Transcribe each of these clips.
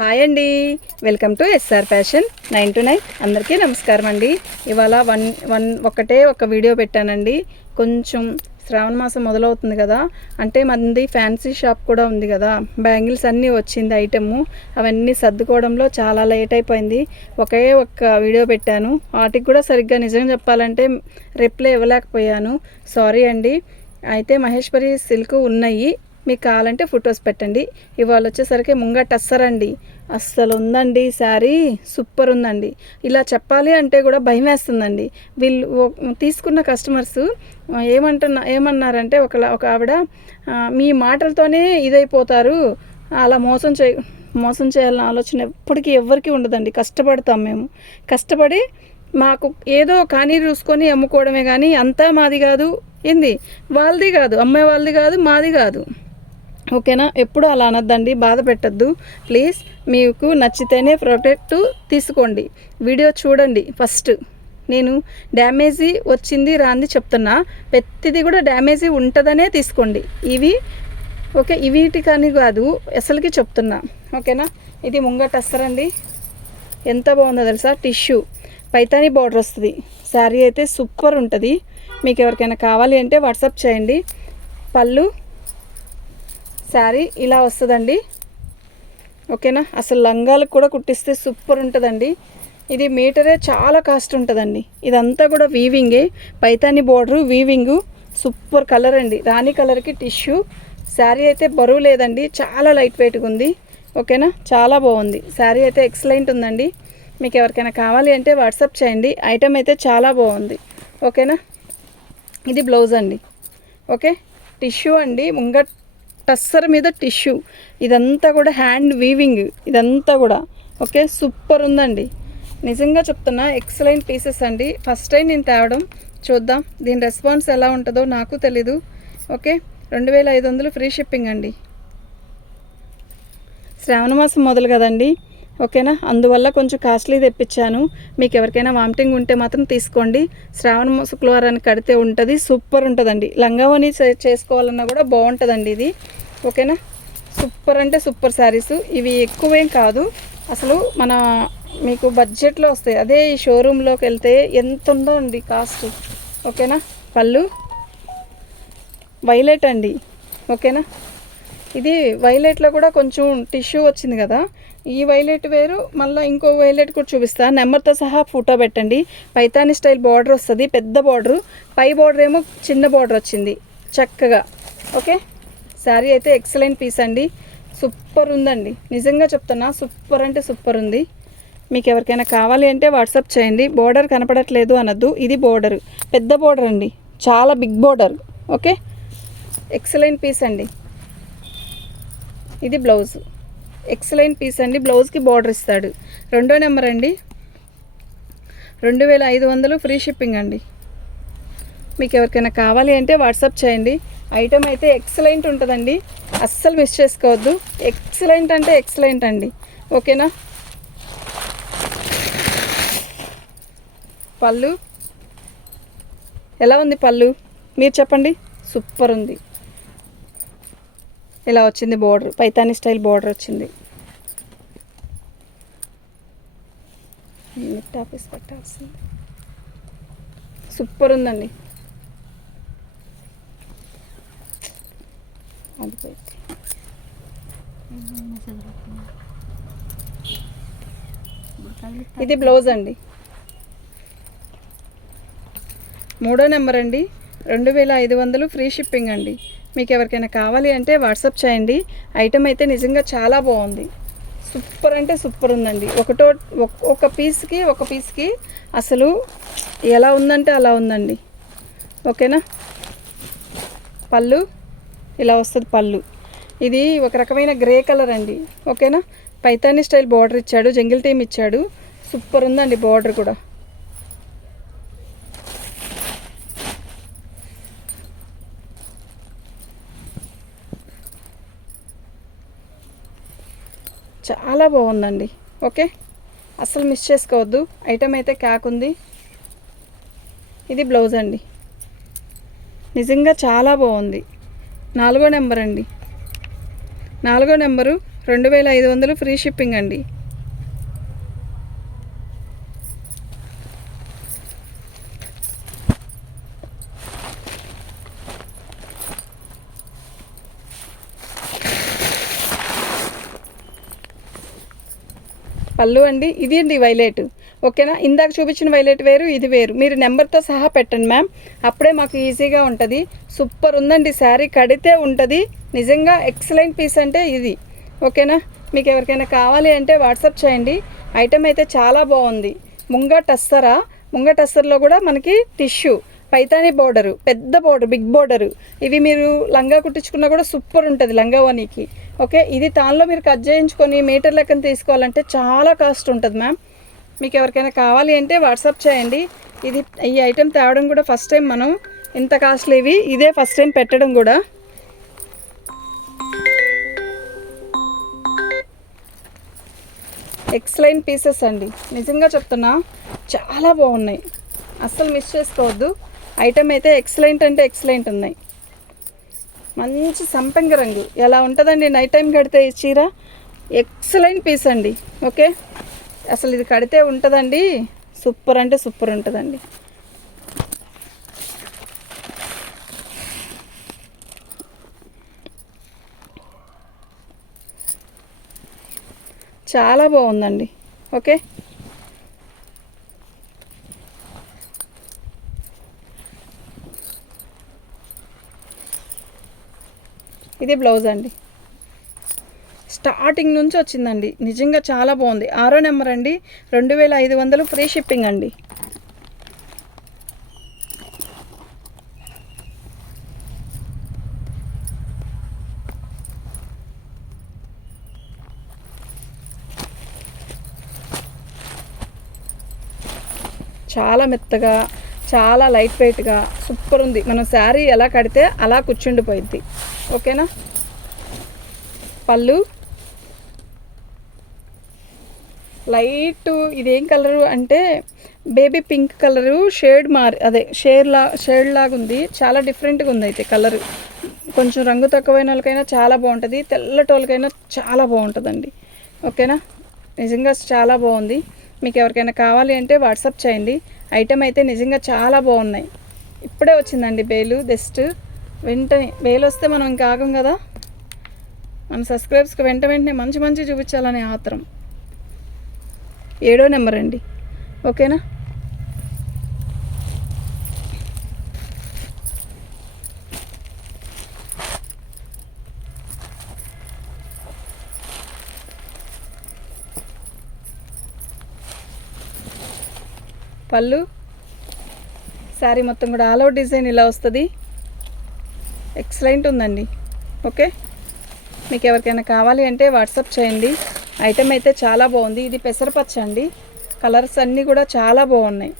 Hi అండి. Welcome to SR fashion nine to nine. అందరికీ నమస్కారం అండి. ఇవాళ వన్ వన్ ఒకటే ఒక వీడియో పెట్టానండి. కొంచెం శ్రావణ మాసం మొదలవుతుంది కదా అంటే మంది ఫ్యాన్సీ షాప్ కూడా ఉంది కదా బ్యాంగిల్స్ అన్నీ వచ్చింది ఐటెము అవన్నీ సర్దుకోవడంలో చాలా లేట్ అయిపోయింది. ఒకే ఒక్క వీడియో పెట్టాను. వాటికి కూడా సరిగ్గా నిజం చెప్పాలంటే రిప్లై ఇవ్వలేకపోయాను. సారీ అండి. అయితే మహేశ్వరి సిల్క్ ఉన్నాయి. మీకు కావాలంటే ఫొటోస్ పెట్టండి. ఇవాళ వచ్చేసరికి ముంగ టస్సర్ అండి అస్సలు ఉందండి శారీ. సూపర్ ఉందండి. ఇలా చెప్పాలి అంటే కూడా భయం వేస్తుందండి. వీళ్ళు తీసుకున్న కస్టమర్స్ ఏమంటున్నా ఏమన్నారంటే ఒక ఒక ఆవిడ మీ మాటలతోనే ఇదైపోతారు. అలా మోసం చే మోసం చేయాలన్న ఆలోచన ఎప్పటికీ ఎవరికి ఉండదండి. కష్టపడతాం మేము. కష్టపడి మాకు ఏదో కానీ చూసుకొని అమ్ముకోవడమే కానీ అంతా మాది కాదు. ఏంది? వాళ్ళది కాదు. అమ్మాయి వాళ్ళది కాదు మాది కాదు. ఓకేనా? ఎప్పుడు అలా అనొద్దండి. బాధ పెట్టద్దు. ప్లీజ్ మీకు నచ్చితేనే ప్రోడక్ట్ తీసుకోండి. వీడియో చూడండి ఫస్ట్. నేను డ్యామేజీ వచ్చింది రాంది చెప్తున్నా. ప్రతిది కూడా డ్యామేజీ ఉంటుందనే తీసుకోండి. ఇవి ఓకే ఇవిటి కానీ కాదు అసలుకి చెప్తున్నా. ఓకేనా? ఇది ముంగట వస్తారండి ఎంత బాగుందో తెలుసా? టిష్యూ. పైతాని బార్డర్ వస్తుంది. శారీ అయితే సూపర్ ఉంటుంది. మీకు ఎవరికైనా కావాలి అంటే వాట్సాప్ చేయండి. పళ్ళు శారీ ఇలా వస్తుందండి. ఓకేనా? అసలు లంగాలకు కూడా కుట్టిస్తే సూపర్ ఉంటుందండి. ఇది మీటరే చాలా కాస్ట్ ఉంటుందండి. ఇదంతా కూడా వీవింగే Paithani border weaving super colour అండి. రాణి కలర్కి టిష్యూ శారీ అయితే బరువు లేదండి. చాలా లైట్ వెయిట్గా ఉంది. ఓకేనా? చాలా బాగుంది. శారీ అయితే ఎక్సలెంట్ ఉందండి. మీకు ఎవరికైనా కావాలి అంటే వాట్సాప్ చేయండి. ఐటమ్ అయితే చాలా బాగుంది. ఓకేనా? ఇది బ్లౌజ్ అండి. ఓకే? టిష్యూ అండి. ముంగట్ టస్సర్ మీద టిష్యూ. ఇదంతా కూడా హ్యాండ్ వీవింగ్. ఇదంతా కూడా. ఓకే? సూపర్ ఉందండి. నిజంగా చెప్తున్నా ఎక్సలెంట్ పీసెస్ అండి. ఫస్ట్ టైం నేను తేవడం. చూద్దాం. దీని రెస్పాన్స్ ఎలా ఉంటుందో నాకు తెలీదు. ఓకే? రెండు వేల ఐదు వందలు ఫ్రీ షిప్పింగ్ అండి. శ్రావణ మాసం మొదలు కదండి. ఓకేనా? అందువల్ల కొంచెం కాస్ట్లీ తెప్పించాను. మీకు ఎవరికైనా వామిటింగ్ ఉంటే మాత్రం తీసుకోండి. శ్రావణ శుక్రవారానికి కడితే ఉంటుంది సూపర్ ఉంటుందండి. లంగావని చేసుకోవాలన్నా కూడా బాగుంటుందండి ఇది. ఓకేనా? సూపర్ అంటే సూపర్ శారీస్ ఇవి ఎక్కువేం కాదు. అసలు మన మీకు బడ్జెట్లో వస్తాయి. అదే ఈ షోరూంలోకి వెళ్తే ఎంత ఉందో అండి కాస్ట్ ఓకేనా? పళ్ళు. వైలెట్ అండి. ఓకేనా? ఇది వైలెట్లో కూడా కొంచెం టిష్యూ వచ్చింది కదా. ఈ వైలెట్ వేరు మళ్ళీ ఇంకో వైలెట్ కూడా చూపిస్తా. నెంబర్తో సహా ఫోటో పెట్టండి. పైతాని స్టైల్ బార్డర్ వస్తుంది పెద్ద బార్డర్. పై బార్డర్ ఏమో చిన్న బార్డర్ వచ్చింది చక్కగా. ఓకే? శారీ అయితే ఎక్సలెంట్ పీస్ అండి. సూపర్ ఉందండి. నిజంగా చెప్తున్నా సూపర్ అంటే సూపర్ ఉంది. మీకు ఎవరికైనా కావాలి అంటే వాట్సాప్ చేయండి. బోర్డర్ కనపడట్లేదు అనొద్దు. ఇది బోర్డర్. పెద్ద బోర్డర్ అండి. చాలా big border. Okay? Excellent piece అండి. ఇది బ్లౌజ్. ఎక్సలైన్ పీస్ అండి. బ్లౌజ్కి బార్డర్ ఇస్తాడు. రెండో నెంబర్ అండి. రెండు వేల ఐదు వందలు ఫ్రీ షిప్పింగ్ అండి. మీకు ఎవరికైనా కావాలి అంటే వాట్సాప్ చేయండి. ఐటమ్ అయితే ఎక్సలెంట్ ఉంటుందండి. అస్సలు మిస్ చేసుకోవద్దు. ఎక్సలెంట్ అంటే ఎక్సలెంట్ అండి. ఓకేనా? పళ్ళు. ఎలా ఉంది పళ్ళు? మీరు చెప్పండి. సూపర్ ఉంది. ఇలా వచ్చింది బోర్డర్ పైతాని స్టైల్ బోర్డర్ వచ్చింది. Hmm, నెట్ ఆఫీస్ పెట్టాల్సింది. సూపర్ ఉందండి. అది పోయింది. ఇది బ్లౌజ్ అండి. మూడో నెంబర్ అండి. రెండు వేల ఐదు వందలు ఫ్రీ షిప్పింగ్ అండి. మీకు ఎవరికైనా కావాలి అంటే వాట్సాప్ చేయండి. ఐటమ్ అయితే నిజంగా చాలా బాగుంది. సూపర్ అంటే సూపర్ ఉందండి. ఒకటో ఒక- ఒక పీస్కి ఒక పీస్కి అసలు ఎలా ఉందంటే అలా ఉందండి. ఓకేనా? పళ్ళు ఇలా వస్తుంది పళ్ళు. ఇది ఒక రకమైన గ్రే కలర్ అండి. ఓకేనా? పైతాని స్టైల్ బార్డర్ ఇచ్చాడు జంగిల్ టీమ్ ఇచ్చాడు. సూపర్ ఉందండి బార్డర్ కూడా. చాలా బాగుందండి. ఓకే? అస్సలు మిస్ చేసుకోవద్దు. ఐటమ్ అయితే క్యాక్ ఉంది. ఇది బ్లౌజ్ అండి. నిజంగా చాలా బాగుంది. నాలుగో నెంబర్ అండి. నాలుగో నెంబరు రెండు వేల ఐదు వందలు ఫ్రీ షిప్పింగ్ అండి. పళ్ళు అండి ఇది అండి వైలెట్. ఓకేనా? ఇందాక చూపించిన వైలెట్ వేరు ఇది వేరు. మీరు నెంబర్తో సహా పెట్టండి మ్యామ్. అప్పుడే మాకు ఈజీగా ఉంటుంది. సూపర్ ఉందండి శారీ. కడితే ఉంటుంది. నిజంగా ఎక్సలెంట్ పీస్ అంటే ఇది. ఓకేనా? మీకు ఎవరికైనా కావాలి అంటే వాట్సాప్ చేయండి. ఐటెం అయితే చాలా బాగుంది. ముంగ టస్సరా? ముంగ టస్సర్లో కూడా మనకి టిష్యూ. పైతానీ బోర్డరు పెద్ద బోర్డర్ బిగ్ బోర్డరు. ఇవి మీరు లంగా కుట్టించుకున్నా కూడా సూపర్ ఉంటుంది లంగా వనికి ఓకే ఇది దానిలో మీరు కట్ చేయించుకొని మీటర్ లెక్కన తీసుకోవాలంటే చాలా కాస్ట్ ఉంటుంది మ్యామ్. మీకు ఎవరికైనా కావాలి అంటే వాట్సాప్ చేయండి. ఇది ఈ ఐటెం తేవడం కూడా ఫస్ట్ టైం మనం. ఇంత కాస్ట్లీవి ఇదే ఫస్ట్ టైం పెట్టడం కూడా. ఎక్స్లైన్ పీసెస్ అండి. నిజంగా చెప్తున్నా చాలా బాగున్నాయి. అస్సలు మిస్ చేసుకోవద్దు. ఐటెం అయితే ఎక్సలెంట్ అంటే ఎక్సలెంట్ ఉన్నాయి. మంచి సంపంగ రంగు. ఎలా ఉంటుందండి నైట్ టైం కడితే ఈ చీర? ఎక్సలెంట్ పీస్ అండి. ఓకే? అసలు ఇది కడితే ఉంటుందండి. సూపర్ అంటే సూపర్ ఉంటుందండి. చాలా బాగుందండి. ఓకే? ఇది బ్లౌజ్ అండి. స్టార్టింగ్ నుంచి వచ్చిందండి. నిజంగా చాలా బాగుంది. ఆరో నెంబర్ అండి. రెండు వేల ఐదు వందలు ఫ్రీ షిప్పింగ్ అండి. చాలా మెత్తగా చాలా లైట్ వెయిట్గా సూపర్ ఉంది. మనం శారీ ఎలా కడితే అలా కూర్చుండిపోయింది ఓకేనా? పళ్ళు. లైట్ ఇదేం కలరు అంటే బేబీ పింక్ కలరు షేడ్ మారి అదే షేడ్ లా షేడ్ లాగా ఉంది చాలా డిఫరెంట్గా ఉంది అయితే కలరు. కొంచెం రంగు తక్కువైన వాళ్ళకైనా చాలా బాగుంటుంది. తెల్లటోళ్ళకైనా చాలా బాగుంటుందండి. ఓకేనా? నిజంగా చాలా బాగుంది. మీకు ఎవరికైనా కావాలి అంటే వాట్సాప్ చేయండి. ఐటెం అయితే నిజంగా చాలా బాగున్నాయి. ఇప్పుడే వచ్చిందండి బేలు జస్ట్ వెంటనే వేలు వస్తే మనం ఇంకా ఆగం కదా? మన సబ్స్క్రైబ్స్కి వెంట వెంటనే మంచి మంచి చూపించాలనే ఆత్రం. ఏడో నెంబర్ అండి. ఓకేనా? పళ్ళు? శారీ మొత్తం కూడా ఆల్ అవుట్ డిజైన్ ఇలా వస్తుంది. ఎక్సలెంట్ ఉందండి. ఓకే మీకు ఎవరికైనా కావాలి అంటే వాట్సాప్ చేయండి. ఐటెం అయితే చాలా బాగుంది. ఇది పెసరపచ్చ అండి. కలర్స్ అన్నీ కూడా చాలా బాగున్నాయి.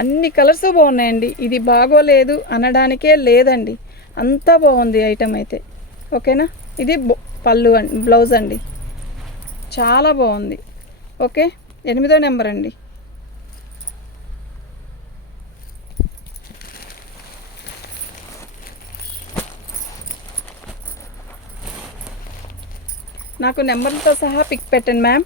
అన్ని కలర్స్ బాగున్నాయండి. ఇది బాగోలేదు అనడానికే లేదండి. అంతా బాగుంది ఐటెం అయితే. ఓకేనా ఇది పళ్ళు అండి బ్లౌజ్ అండి. చాలా బాగుంది. ఓకే ఎనిమిదో నెంబర్ అండి. నాకు నెంబర్లతో సహా పిక్ పెట్టండి మ్యామ్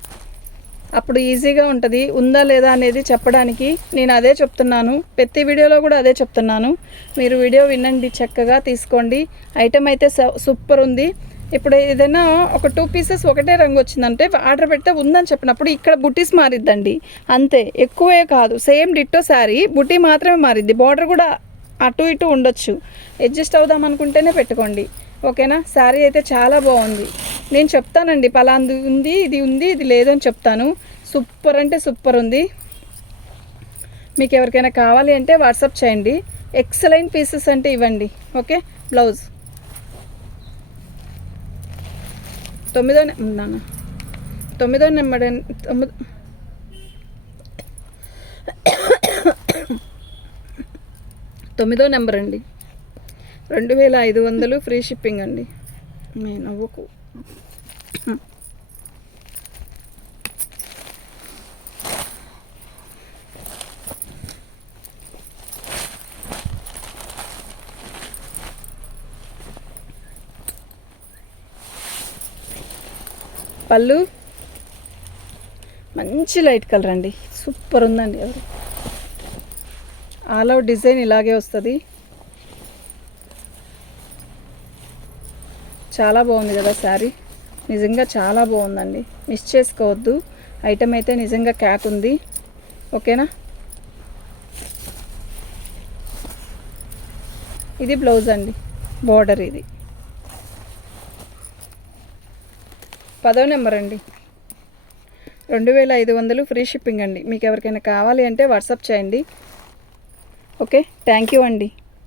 అప్పుడు ఈజీగా ఉంటుంది. ఉందా లేదా అనేది చెప్పడానికి నేను అదే చెప్తున్నాను. ప్రతి వీడియోలో కూడా అదే చెప్తున్నాను. మీరు వీడియో వినండి చక్కగా తీసుకోండి. ఐటెం అయితే సూపర్ ఉంది. ఇప్పుడు ఏదైనా ఒక టూ పీసెస్ ఒకటే రంగు వచ్చిందంటే ఆర్డర్ పెడితే ఉందని చెప్పినప్పుడు ఇక్కడ బుటీస్ మారిద్దండి. అంతే. ఎక్కువే కాదు. సేమ్ డిట్టో శారీ బుటీ మాత్రమే మారిద్ది. బార్డర్ కూడా అటు ఇటు ఉండొచ్చు. అడ్జస్ట్ అవుదాం అనుకుంటేనే పెట్టుకోండి. ఓకేనా? శారీ అయితే చాలా బాగుంది. నేను చెప్తానండి పలాంది ఉంది ఇది ఉంది ఇది లేదని చెప్తాను. సూపర్ అంటే సూపర్ ఉంది. మీకు ఎవరికైనా కావాలి అంటే వాట్సాప్ చేయండి. ఎక్సలెంట్ పీసెస్ అంటే ఇవ్వండి ఓకే? బ్లౌజ్ తొమ్మిదో నాన్న. తొమ్మిదో నెంబర్ తొమ్మిది తొమ్మిదో నెంబర్ అండి. రెండు వేల ఐదు వందలు ఫ్రీ షిప్పింగ్ అండి. మీ నవ్వుకు. పళ్ళు. మంచి లైట్ కలర్ అండి. సూపర్ ఉందండి ఎవరు. ఆల్ అవుట్ డిజైన్ ఇలాగే వస్తుంది. చాలా బాగుంది కదా శారీ. నిజంగా చాలా బాగుందండి. మిస్ చేసుకోవద్దు. ఐటమ్ అయితే నిజంగా క్యాక్ ఉంది. ఓకేనా? ఇది బ్లౌజ్ అండి. బార్డర్ ఇది. పదో నెంబర్ అండి. రెండు వేల ఐదు వందలు ఫ్రీ షిప్పింగ్ అండి. మీకు ఎవరికైనా కావాలి అంటే వాట్సాప్ చేయండి. ఓకే? థ్యాంక్ యూ అండి.